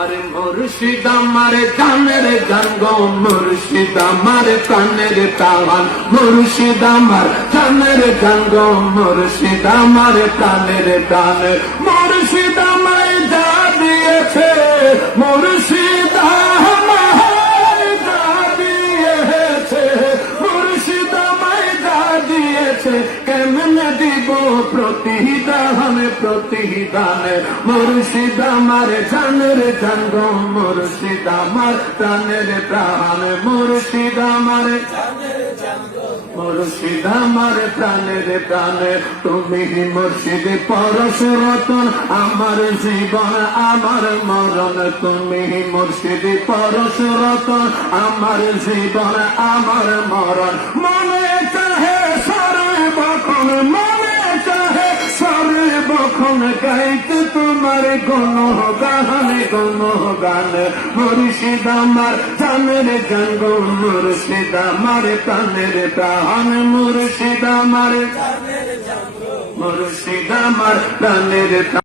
আরে মুর্শিদ আমার জানের জান গো, মুর্শিদ আমার প্রাণের প্রাণ, মুর্শিদ আমার জানের জান গো, মুর্শিদ আমার প্রাণের প্রাণ। মুর্শিদ আমায় যা দিয়েছে, মুর্শিদ আমায় যা দিয়েছে, মুর্শিদ আমায় যা দিয়েছে, কেমনে দিব প্রতিদান প্রতিদান। মুর্শিদ আমার জানের জান গো, মুর্শিদ আমার প্রাণের প্রাণ, মুর্শিদ আমার মুর্শিদ আমার প্রাণের প্রাণ। তুমি মুর্শিদ পরশ রতন, আমার জীবন আমার মরণ। তুমি মুর্শিদ পরশ রতন, আমার জীবন আমার মরণ। মনে চাহে সর্বক্ষণ, মনে চাহে সর্বক্ষণ গাইতে তোমার গুণগান গুণগান। মুর্শিদ আমার জানের জান গো, মুর্শিদ আমার প্রাণের প্রাণ, মুর্শিদ আমার মুর্শিদ আমার প্রাণের প্রাণ।